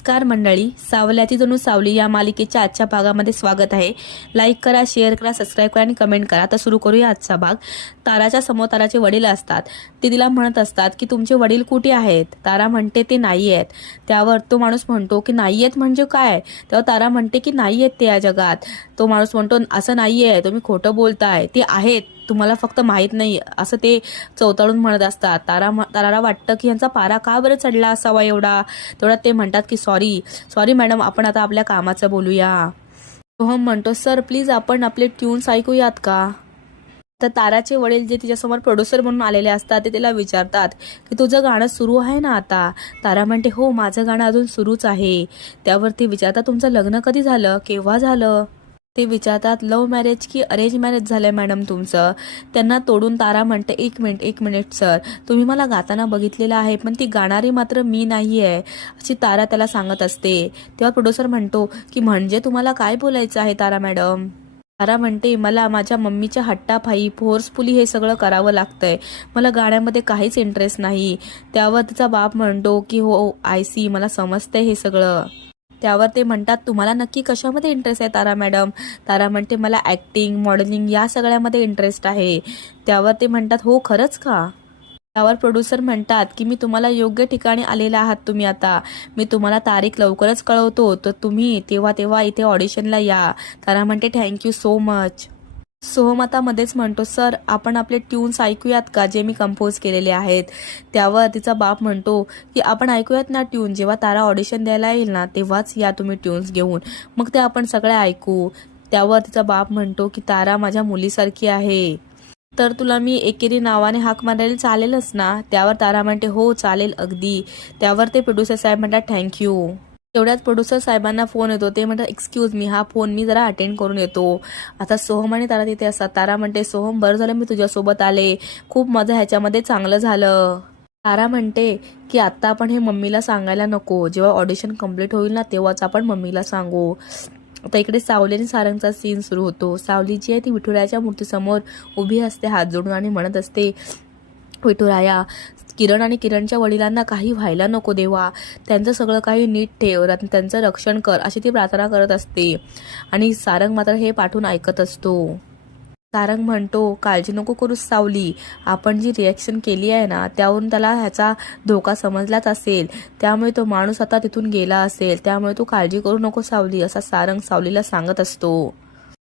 नमस्कार मंडळी, सावल्याची जणू सावली या मालिकेच्या आजच्या भागामध्ये स्वागत आहे. लाईक करा, शेअर करा, सबस्क्राईब करा आणि कमेंट करा. आता सुरू करूया आजचा भाग. ताराच्या समोर ताराचे वडील असतात. ते तिला म्हणत असतात की तुमचे वडील कुठे आहेत. तारा म्हणते ते नाही आहेत. त्यावर तो माणूस म्हणतो की नाही आहेत म्हणजे काय. तेव्हा तारा म्हणते की नाही आहेत ते या जगात. तो माणूस म्हणतो असं नाही आहे, तुम्ही खोटं बोलताय, ते आहेत, तुम्हाला फक्त माहीत नाही, असं ते चौताळून म्हणत असतात. ताराला वाटतं की यांचा पारा का बरं चढला असावा एवढा. तेवढ्यात ते म्हणतात की सॉरी मॅडम, आपण आता आपल्या कामाचं बोलूया. सोहम म्हणतो सर प्लीज आपण आपले ट्यून्स ऐकूयात का. तर ताराचे वडील जे तिच्यासमोर प्रोड्युसर म्हणून आलेले असतात ते तिला विचारतात की तुझं गाणं सुरू आहे ना आता. तारा म्हणते हो, माझं गाणं अजून सुरूच आहे. त्यावरती विचारतात तुमचं लग्न कधी झालं, केव्हा झालं. ते विचारतात लव्ह मॅरेज की अरेंज मॅरेज झालंय मॅडम तुमचं. त्यांना तोडून तारा म्हणते एक मिनिट सर, तुम्ही मला गाताना बघितलेलं आहे पण ती गाणारी मात्र मी नाही आहे, अशी तारा त्याला सांगत असते. तेव्हा प्रोड्युसर म्हणतो की म्हणजे तुम्हाला काय बोलायचं आहे तारा मॅडम. तारा म्हणते मला माझ्या मम्मीच्या हट्टापायी फोर्सफुली हे सगळं करावं लागतंय, मला गाण्यामध्ये काहीच इंटरेस्ट नाही. त्यावर तिचा बाप म्हणतो की हो आय सी, मला समजतंय हे सगळं. त्यावर ते म्हणतात तुम्हाला नक्की कशामध्ये इंटरेस्ट आहे तारा मॅडम. तारा म्हणते मला ॲक्टिंग, मॉडेलिंग या सगळ्यामध्ये इंटरेस्ट आहे. त्यावर ते म्हणतात हो खरंच का. त्यावर प्रोड्युसर म्हणतात की मी तुम्हाला योग्य ठिकाणी आलेला आहात तुम्ही आता. मी तुम्हाला तारीख लवकरच कळवतो, तर तुम्ही तेव्हा इथे ऑडिशनला या. तारा म्हणते थँक्यू सो मच. सोहम आता मध्येच म्हणतो सर आपण आपले ट्यून्स ऐकूयात का जे मी कंपोज केलेले आहेत. त्यावर तिचा बाप म्हणतो की आपण ऐकूयात ना ट्यून, जेव्हा तारा ऑडिशन द्यायला येईल ना तेव्हाच या तुम्ही ट्यून्स घेऊन, मग ते आपण सगळे ऐकू. त्यावर तिचा बाप म्हणतो की तारा माझ्या मुलीसारखी आहे, तर तुला मी एकेरी नावाने हाक मारायला चालेलच ना. त्यावर तारा म्हणते हो चालेल अगदी. त्यावर ते प्रोड्युसर साहेब म्हणतात थँक्यू. तेवढ्यात प्रोड्युसर साहेबांना फोन येतो. ते म्हणतात एक्सक्यूज मी, हा फोन मी जरा अटेंड करून येतो. आता सोहम आणि तारा तिथे असतात. तारा म्हणते सोहम बरं झालं मी तुझ्यासोबत आले, खूप माझं ह्याच्यामध्ये चांगलं झालं. तारा म्हणते की आता आपण हे मम्मीला सांगायला नको, जेव्हा ऑडिशन कम्प्लीट होईल ना तेव्हाच आपण मम्मीला सांगू. आता इकडे सावली आणि सारंगचा सीन सुरू होतो. सावली जी आहे ती विठुरायाच्या मूर्तीसमोर उभी असते हात जोडून आणि म्हणत असते विठुराया, किरण आणि किरणच्या वडिलांना काही व्हायला नको देवा, त्यांचं सगळं काही नीट ठेव, त्यांचं रक्षण कर, अशी ती प्रार्थना करत असते. आणि सारंग मात्र हे पाठून ऐकत असतो. सारंग म्हणतो काळजी नको करू सावली, आपण जी रिॲक्शन केली आहे ना त्यावरून त्याला ह्याचा धोका समजलाच असेल, त्यामुळे तो माणूस आता तिथून गेला असेल, त्यामुळे तू काळजी करू नको सावली, असा सारंग सावलीला सांगत असतो.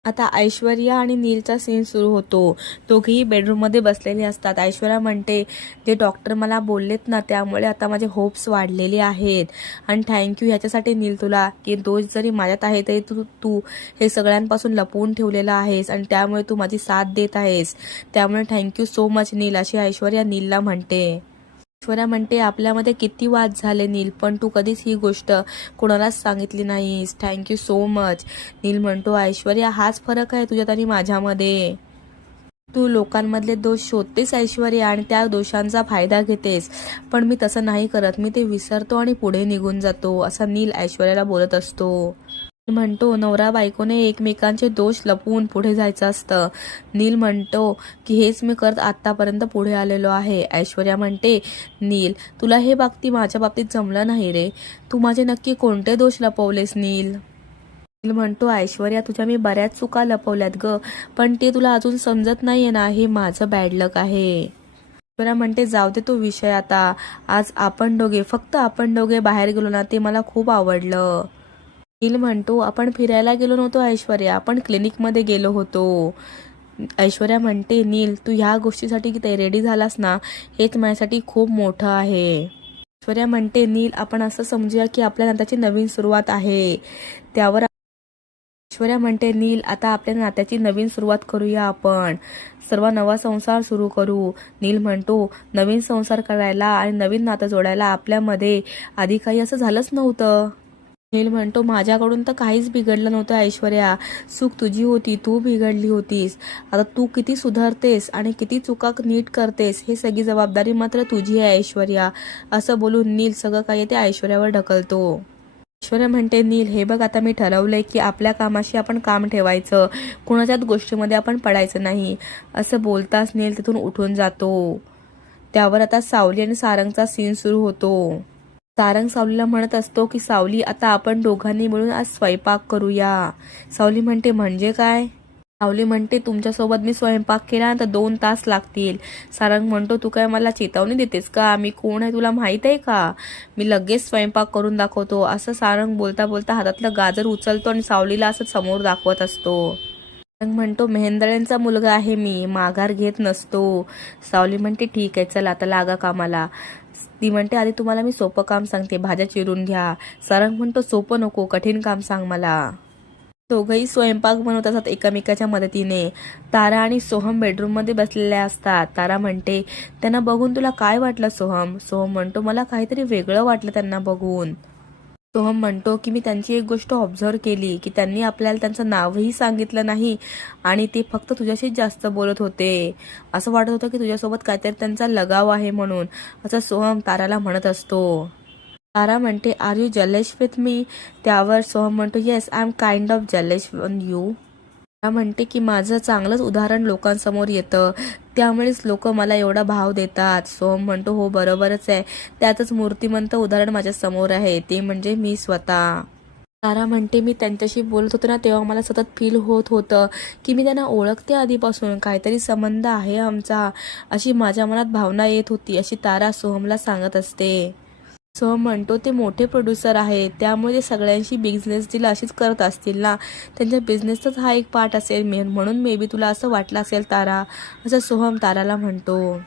आता ऐश्वर्या आणि नीलचा सीन सुरू होतो. दोघेही बेडरूममध्ये बसलेले असतात. ऐश्वर्या म्हणते जे डॉक्टर मला बोललेत ना त्यामुळे आता माझे होप्स वाढलेले आहेत, आणि थँक्यू ह्याच्यासाठी नील तुला, की दोष जरी माझ्यात आहे तरी तू हे सगळ्यांपासून लपवून ठेवलेलं आहेस आणि त्यामुळे तू माझी साथ देत आहेस, त्यामुळे थँक्यू सो मच नील, अशी ऐश्वर्या नीलला म्हणते. ऐश्वर्या म्हणते आपल्यामध्ये किती वाद झाले नील, पण तू कधीच ही गोष्ट कोणालाच सांगितली नाहीस, थँक्यू सो मच. नील म्हणतो ऐश्वर्या हाच फरक आहे तुझ्यात आणि माझ्यामध्ये, तू लोकांमधले दोष शोधतेस ऐश्वर्या आणि त्या दोषांचा फायदा घेतेस, पण मी तसं नाही करत, मी ते विसरतो आणि पुढे निघून जातो, असा नील ऐश्वर्याला बोलत असतो. म्हणतो नवरा बायकोने एकमेकांचे दोष लपवून पुढे जायचं असतं. नील म्हणतो की हेच मी करत आतापर्यंत पुढे आलेलो आहे. ऐश्वर्या म्हणते नील तुला हे बाबतीत माझ्या बाबतीत जमलं नाही रे, तू माझे नक्की कोणते दोष लपवलेस नील. नील म्हणतो ऐश्वर्या तुझ्या मी बऱ्याच चुका लपवल्यात ग, पण ते तुला अजून समजत नाहीये ना, हे माझं बॅड लक आहे. ऐश्वर्या म्हणते जाऊ दे तो विषय आता, आज फक्त आपण दोघे बाहेर गेलो ना ते मला खूप आवडलं. नील म्हणतो आपण फिरायला गेलो नव्हतो ऐश्वर्या, आपण क्लिनिकमध्ये गेलो होतो. ऐश्वर्या म्हणते नील तू ह्या गोष्टीसाठी किती रेडी झालास ना, हेच माझ्यासाठी खूप मोठं आहे. ऐश्वर्या म्हणते नील आपण असं समजूया की आपल्या नात्याची नवीन सुरुवात आहे. त्यावर ऐश्वर्या म्हणते नील आता आपल्या नात्याची नवीन सुरुवात करूया, आपण सर्व नवा संसार सुरू करू. नील म्हणतो नवीन संसार करायला आणि नवीन नातं जोडायला आपल्यामध्ये आधी काही असं झालंच नव्हतं. नील म्हणतो माझ्याकडून तर काहीच बिघडलं नव्हतं ऐश्वर्या, चूक तुझी होती, तू बिघडली होतीस, आता तू किती सुधारतेस आणि किती चुका नीट करतेस हे सगळी जबाबदारी मात्र तुझी आहे ऐश्वर्या, असं बोलून नील सगळं काही ते ऐश्वर्यावर ढकलतो. ऐश्वर्या म्हणते नील हे बघ आता मी ठरवलंय की आपल्या कामाशी आपण काम ठेवायचं, कुणाच्याच गोष्टीमध्ये आपण पडायचं नाही, असं बोलताच नील तिथून उठून जातो. त्यावर आता सावली आणि सारंगचा सीन सुरू होतो. सारंग सावलीला म्हणत असतो की सावली, आता आपण दोघांनी मिळून आज स्वयंपाक करूया. सावली म्हणते म्हणजे काय? सावली म्हणते तुमच्यासोबत मी स्वयंपाक केला तर 2 तास लागतील. सारंग म्हणतो तू काय मला चेतावणी देतेस का? मी कोण आहे तुला माहित आहे का? मी लगेच स्वयंपाक करून दाखवतो. असं सारंग बोलता बोलता हातातलं गाजर उचलतो आणि सावलीला असं समोर दाखवत असतो. सारंग म्हणतो मेहेंदळ्यांचा मुलगा आहे मी, माघार घेत नसतो. सावली म्हणते ठीक आहे, चला आता लागा कामाला. ती म्हणते आधी तुम्हाला मी सोपं काम सांगते, भाज्या चिरून घ्या. सारंग म्हणतो सोपं नको, कठीण काम सांग मला. दोघंही स्वयंपाक बनवत असतात एकमेकाच्या मदतीने. तारा आणि सोहम बेडरूम मध्ये बसलेल्या असतात. तारा म्हणते त्यांना बघून तुला काय वाटलं सोहम? सोहम म्हणतो मला काहीतरी वेगळं वाटलं त्यांना बघून. सोहम म्हणतो की मी त्यांची एक गोष्ट ऑब्झर्व केली की त्यांनी आपल्याला त्यांचं नावही सांगितलं नाही आणि ते फक्त तुझ्याशीच जास्त बोलत होते. असं वाटत होतं की तुझ्यासोबत काहीतरी त्यांचा लगाव आहे म्हणून, असं सोहम ताराला म्हणत असतो. तारा म्हणते are you jealous with me? त्यावर सोहम म्हणतो yes, I am kind of jealous on you. Tara म्हणते की माझं चांगलंच उदाहरण लोकांसमोर येतं, त्यामुळेच लोक मला एवढा भाव देतात. सोहम म्हणतो हो बरोबरच आहे, त्यातच मूर्तिमंत उदाहरण माझ्या समोर आहे, ते म्हणजे मी स्वतः. तारा म्हणते मी त्यांच्याशी बोलत होते ना तेव्हा मला सतत फील होत होतं की मी त्यांना ओळखते आधीपासून, काहीतरी संबंध आहे आमचा, अशी माझ्या मनात भावना येत होती, अशी तारा सोहमला सांगत असते. सोहम म्हणतो ते मोठे प्रोड्युसर आहेत, त्यामुळे ते सगळ्यांशी बिझनेस डील अशीच करत असतील ना, त्यांच्या बिझनेसचाच हा एक पार्ट असेल, म्हणून मे बी तुला असं वाटलं असेल तारा, असं सोहम ताराला म्हणतो.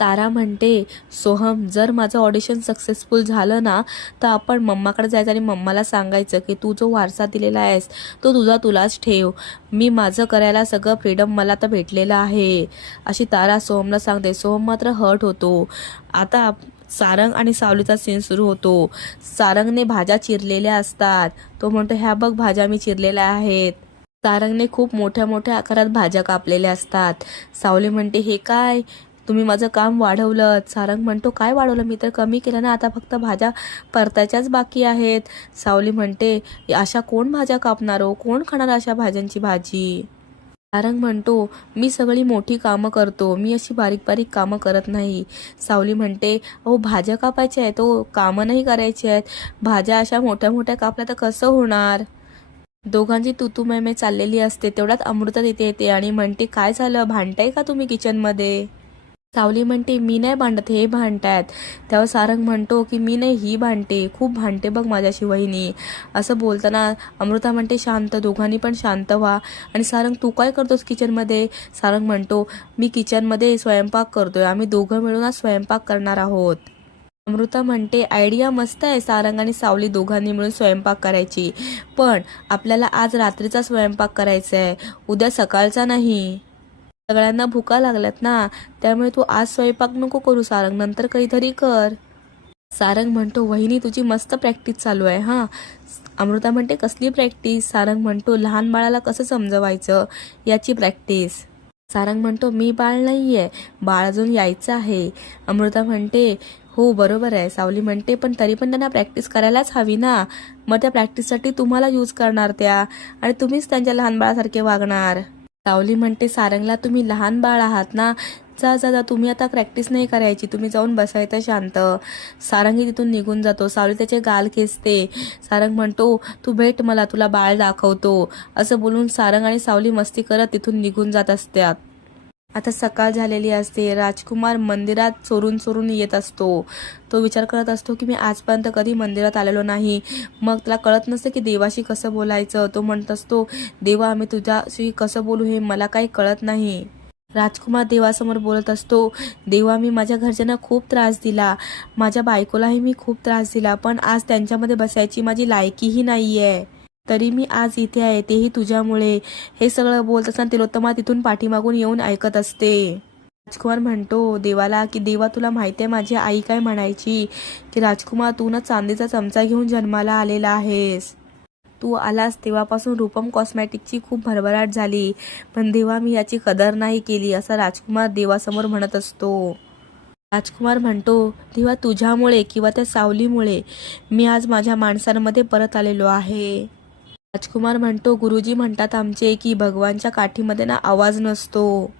तारा म्हणते सोहम जर माझं ऑडिशन सक्सेसफुल झालं ना तर आपण मम्माकडे जायचं आणि मम्माला सांगायचं की तू जो वारसा दिलेला आहेस तो तुलाच ठेव, मी माझं करायला सगळं फ्रीडम मला तर भेटलेलं आहे, अशी तारा सोहमला सांगते. सोहम मात्र हर्ट होतो. आता सारंग आणि सावलीचा सीन सुरू होतो. सारंगने भाज्या चिरलेल्या असतात. तो म्हणतो ह्या बघ भाज्या मी चिरलेल्या आहेत. सारंगने खूप मोठ्या मोठ्या आकारात भाज्या कापलेल्या असतात. सावली म्हणते हे काय, तुम्ही माझं काम वाढवलं. सारंग म्हणतो काय वाढवलं, मी तर कमी केलं ना, आता फक्त भाज्या परतायच्याच बाकी आहेत. सावली म्हणते अशा कोण भाज्या कापणार हो, कोण खाणार अशा भाज्यांची भाजी? सारंग म्हणतो मी सगळी मोठी कामं करतो, मी अशी बारीक बारीक कामं करत नाही. सावली म्हणते अहो भाज्या कापायच्या आहेत, तो कामं नाही करायची आहेत, भाज्या अशा मोठ्या मोठ्या कापल्या तर कसं होणार? दोघांची तुतू मैमे चाललेली असते. तेवढ्यात अमृता तिथे येते आणि म्हणते काय झालं, भांडताय का तुम्ही किचनमध्ये? सावली म्हणते मी नाही भांडत, हे भांडतायत. तेव्हा सारंग म्हणतो की मी नाही, ही भांडते, खूप भांडते बघ माझ्याशी वहिनी. असं बोलताना अमृता म्हणते शांत, दोघांनी पण शांत व्हा. आणि सारंग तू काय करतोस किचनमध्ये? सारंग म्हणतो मी किचनमध्ये स्वयंपाक करतोय, आम्ही दोघं मिळून आज स्वयंपाक करणार आहोत. अमृता म्हणते आयडिया मस्त आहे, सारंग आणि सावली दोघांनी मिळून स्वयंपाक करायची, पण आपल्याला आज रात्रीचा स्वयंपाक करायचा आहे, उद्या सकाळचा नाही. सगळ्यांना भुका लागल्यात ना, त्यामुळे तू आज स्वयंपाक नको करू सारंग, नंतर कधीतरी कर. सारंग म्हणतो वहिनी तुझी मस्त प्रॅक्टिस चालू आहे हां. अमृता म्हणते कसली प्रॅक्टिस? सारंग म्हणतो लहान बाळाला कसं समजवायचं याची प्रॅक्टिस. सारंग म्हणतो मी बाळ नाहीये, बाळ अजून यायचं आहे. अमृता म्हणते हो बरोबर आहे. सावली म्हणते पण तरी पण त्यांना प्रॅक्टिस करायलाच हवी ना, मग त्या प्रॅक्टिससाठी तुम्हाला यूज करणार त्या, आणि तुम्हीच त्यांच्या लहान बाळासारखे वागणार. सावली म्हणते सारंगला तुम्ही लहान बाळ आहात ना, जा जा जा, तुम्ही आता प्रॅक्टिस नाही करायची, तुम्ही जाऊन बसायचं शांत. सारंगही तिथून निघून जातो. सावली त्याचे गाल खेचते. सारंग म्हणतो तू भेट मला, तुला बाळ दाखवतो, असं बोलून सारंग आणि सावली मस्ती करत तिथून निघून जात असतात. आता सकाळ झालेली असते. राजकुमार मंदिरात चोरून चोरून येत असतो. तो विचार करत असतो की मी आजपर्यंत कधी मंदिरात आलेलो नाही. मग त्याला कळत नसते की देवाशी कसं बोलायचं. तो म्हणत असतो देवा मी तुझ्याशी कसं बोलू हे मला काही कळत नाही. राजकुमार देवासमोर बोलत असतो देवा मी माझ्या घरच्यांना खूप त्रास दिला, माझ्या बायकोलाही मी खूप त्रास दिला, पण आज त्यांच्यामध्ये बसायची माझी लायकीही नाहीये, तरी मी आज इथे आहे, तेही तुझ्यामुळे. हे सगळं बोलत असताना तिलोत्तमा तिथून पाठीमागून येऊन ऐकत असते. राजकुमार म्हणतो देवाला की देवा तुला माहिती आहे माझी आई काय म्हणायची, की राजकुमार तू ना चांदीचा चमचा घेऊन जन्माला आलेला आहेस, तू आलास तेव्हापासून रूपम कॉस्मॅटिकची खूप भरभराट झाली, पण देवा मी याची कदर नाही केली, असं राजकुमार देवासमोर म्हणत असतो. राजकुमार म्हणतो देवा तुझ्यामुळे किंवा त्या सावलीमुळे मी आज माझ्या माणसांमध्ये परत आलेलो आहे. राजकुमार म्हणतो गुरुजी म्हणतात आमचे की भगवानच्या काठीमध्ये ना आवाज नसतो,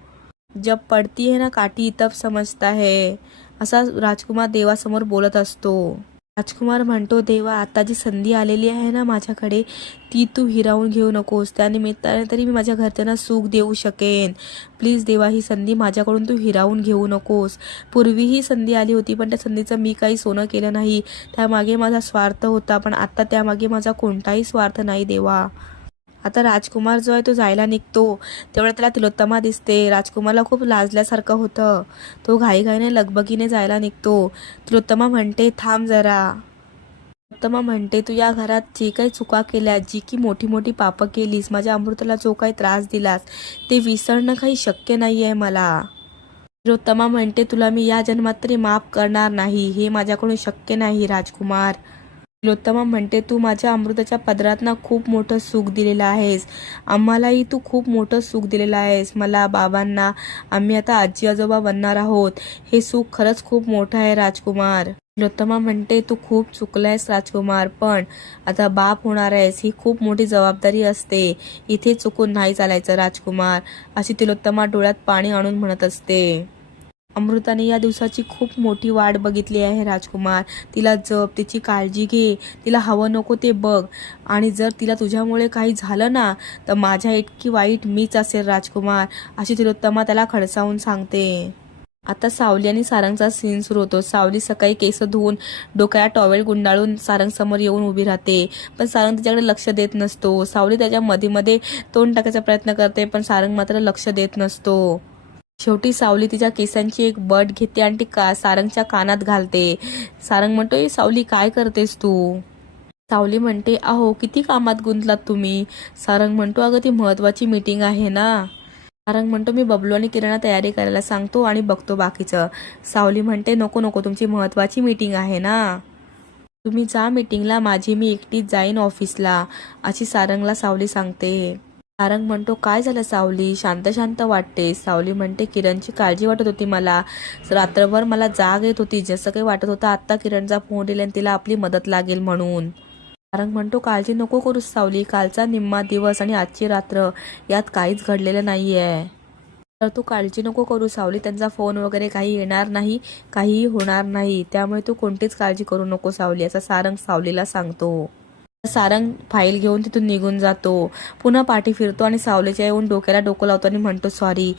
जब पडती है ना काठी तब समजता है, असा राजकुमार देवासमोर बोलत असतो. राजकुमार म्हणतो, देवा आता जी संधी आलेली आहे ना माझ्याकडे, ती तू हिरावून घेऊ नकोस. त्यानिमित्ताने तरी मी माझ्या घरच्यांना सुख देऊ शकेन. प्लीज देवा, ही संधी माझ्याकडून तू हिरावून घेऊ नकोस. पूर्वी ही संधी आली होती, पण त्या संधीचं मी काही सोनं केलं नाही. त्यामागे माझा स्वार्थ होता, पण आता त्यामागे माझा कोणताही स्वार्थ नाही देवा. आता राजकुमार जो आहे तो जायला निघतो, तेवढ्या त्याला तिलोत्तमा दिसते. राजकुमारला खूप लाजल्यासारखं होतं. तो घाईघाईने लगबगीने जायला निघतो. तिलोत्तमा म्हणते, थांब जरा. तिलोत्तमा म्हणते, तू या घरात जे काही चुका केल्या, जी की मोठी मोठी पापं केलीस, माझ्या अमृताला जो काही त्रास दिलास, ते विसरणं काही शक्य नाही आहे मला. तिलोत्तमा म्हणते, तुला मी या जन्मात तरी माफ करणार नाही. हे माझ्याकडून शक्य नाही राजकुमार. तिलोत्तमा म्हणते, तू माझ्या अमृताच्या पदरात ना खूप मोठं सुख दिलेलं आहेस. आम्हालाही तू खूप मोठं सुख दिलेलं आहेस. मला, बाबांना. आम्ही आता आजी आजोबा बनणार आहोत. हे सुख खरंच खूप मोठं आहे राजकुमार. तिलोत्तमा म्हणते, तू खूप चुकलायस राजकुमार, पण आता बाप होणार आहेस, ही खूप मोठी जबाबदारी असते. इथे चुकून नाही चालायचं राजकुमार, अशी तिलोत्तमा डोळ्यात पाणी आणून म्हणत असते. अमृताने या दिवसाची खूप मोठी वाट बघितली आहे राजकुमार. तिला जप, तिची काळजी घे, तिला हवं नको ते बघ. आणि जर तिला तुझ्यामुळे काही झालं ना, तर माझ्या इतकी वाईट मीच असेल राजकुमार, अशी तिलोत्तमा त्याला खडसावून सांगते. आता सावली आणि सारंगचा सीन सुरू होतो. सावली सकाळी केस धुवून डोक्याला टॉवेल गुंडाळून सारंग समोर येऊन उभी राहते, पण सारंग तिच्याकडे लक्ष देत नसतो. सावली त्याच्या मध्ये मध्ये तोंड टाकायचा प्रयत्न करते, पण सारंग मात्र लक्ष देत नसतो. शेवटी सावली तिच्या केसांची एक बट घेते आणि ती सारंगच्या कानात घालते. सारंग म्हणतो, ए सावली, काय करतेस तू? सावली म्हणते, अहो किती कामात गुंतलात तुम्ही. सारंग म्हणतो, अगं ती महत्वाची मीटिंग आहे ना. सारंग म्हणतो, मी बबलू आणि किरणला तयारी करायला सांगतो आणि बघतो बाकीचं. सावली म्हणते, नको नको, तुमची महत्वाची मीटिंग आहे ना, तुम्ही जा मीटिंगला, माझी मी एकटीच जाईन ऑफिसला, अशी सारंगला सावली सांगते. सारंग म्हणतो, काय झालं सावली, शांत शांत वाटते. सावली म्हणते, किरणची काळजी वाटत होती मला. रात्रभर मला जाग येत होती. जसं काही वाटत होतं आत्ता किरणचा फोन येईल आणि तिला आपली मदत लागेल म्हणून. सारंग म्हणतो, काळजी नको करूस सावली, कालचा निम्मा दिवस आणि आजची रात्र यात काहीच घडलेलं नाहीये. तर तू काळजी नको करू सावली, त्यांचा फोन वगैरे काही येणार नाही, काहीही होणार नाही. त्यामुळे तू कोणतीच काळजी करू नको सावली, असं सारंग सावलीला सांगतो. सारंग फाईल घेऊन तिथून निघून जातो. पुन्हा पाठी फिरतो आणि सावलीच्या येऊन डोक्याला डोकं लावतो आणि म्हणतो, सॉरी.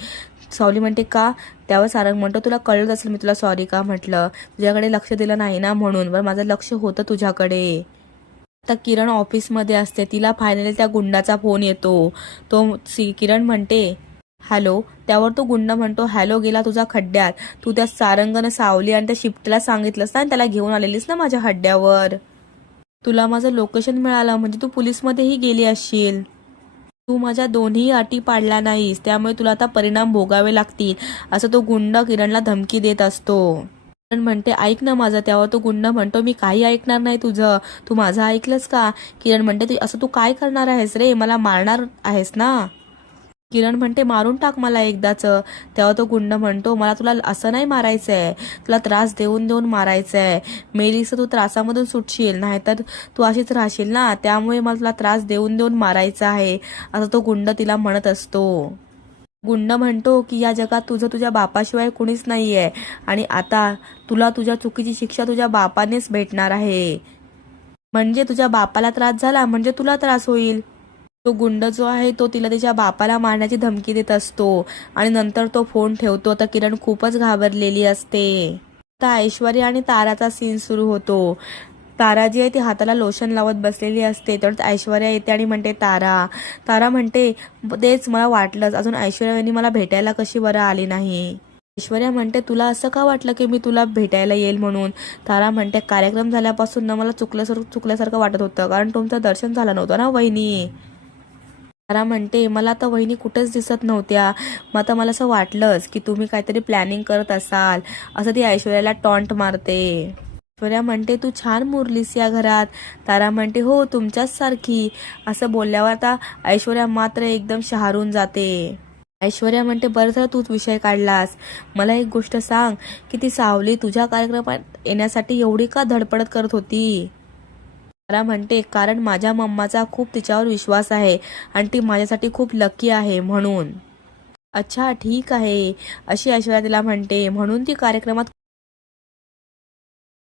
सावली म्हणते, का? त्यावर सारंग म्हणतो, तुला कळत असेल मी तुला सॉरी का म्हटलं, तुझ्याकडे लक्ष दिलं नाही ना म्हणून. बरं, माझं लक्ष होतं तुझ्याकडे. आता किरण ऑफिसमध्ये असते. तिला फायनली त्या गुंडाचा फोन येतो. तो किरण म्हणते, हॅलो. त्यावर तो गुंड म्हणतो, हॅलो, गेला तुझा खड्ड्यात. तू त्या सारंगनं सावली आणि त्या शिफ्टला सांगितलंस ना, त्याला घेऊन आलेलीस ना माझ्या हड्ड्यावर. तुला माझं लोकेशन मिळालं म्हणजे तू पोलीसमध्येही गेली असशील. तू माझ्या दोन्ही अटी पाडल्या नाहीस, त्यामुळे तुला आता परिणाम भोगावे लागतील, असं तो गुंड किरणला धमकी देत असतो. किरण म्हणते, ऐक ना माझं. त्यावर तो गुंड म्हणतो, मी काही ऐकणार नाही तुझं, तू माझं ऐकलंस का? किरण म्हणते, असं तू काय करणार आहेस रे, मला मारणार आहेस ना? किरण म्हणते, मारून टाक मला एकदाच. तेव्हा तो गुंड म्हणतो, मला तुला असं नाही मारायचंय, तुला त्रास देऊन देऊन मारायचंय. मेलीस तू त्रासामधून सुटशील, नाहीतर तू अशीच राहशील ना, त्यामुळे मला तुला त्रास देऊन देऊन मारायचा आहे, असं तो गुंड तिला म्हणत असतो. गुंड म्हणतो की या जगात तुझं तुझ्या बापाशिवाय कुणीच नाहीये आणि आता तुला तुझ्या चुकीची शिक्षा तुझ्या बापानेच भेटणार आहे. म्हणजे तुझ्या बापाला त्रास झाला म्हणजे तुला त्रास होईल. तो गुंड जो आहे तो तिला तिच्या बापाला मारण्याची धमकी देत असतो आणि नंतर तो फोन ठेवतो. तर किरण खूपच घाबरलेली असते. आता ऐश्वर्या आणि ताराचा सीन सुरू होतो. तारा जी आहे ती हाताला लोशन लावत बसलेली असते. तर ऐश्वर्या येते आणि म्हणते, तारा म्हणते, तेच मला वाटलंच, अजून ऐश्वर्या यांनी मला भेटायला कशी बरं आली नाही. ऐश्वर्या म्हणते, तुला असं का वाटलं की मी तुला भेटायला येईल म्हणून? तारा म्हणते, कार्यक्रम झाल्यापासून ना मला चुकल्यासारखं वाटत होतं, कारण तुमचं दर्शन झालं नव्हतं ना वहिनी. तारा म्हणते, मला तर वहिनी कुठेच दिसत नव्हत्या, मग आता मला असं वाटलंच की तुम्ही काहीतरी प्लॅनिंग करत असाल, असं ती ऐश्वर्याला टॉन्ट मारते. ऐश्वर्या म्हणते, तू छान मुरलीस या घरात. तारा म्हणते, हो तुमच्याच सारखी. असं बोलल्यावर आता ऐश्वर्या मात्र एकदम शहारून जाते. ऐश्वर्या म्हणते, बरं झालं तूच विषय काढलास. मला एक गोष्ट सांग की ती सावली तुझ्या कार्यक्रमात येण्यासाठी एवढी का धडपड करत होती? तारा म्हणते, कारण माझ्या मम्माचा खूप तिच्यावर विश्वास आहे आणि ती माझ्यासाठी खूप लकी आहे म्हणून. अच्छा ठीक आहे, अशी ऐश्वर्या तिला म्हणते. म्हणून ती कार्यक्रमात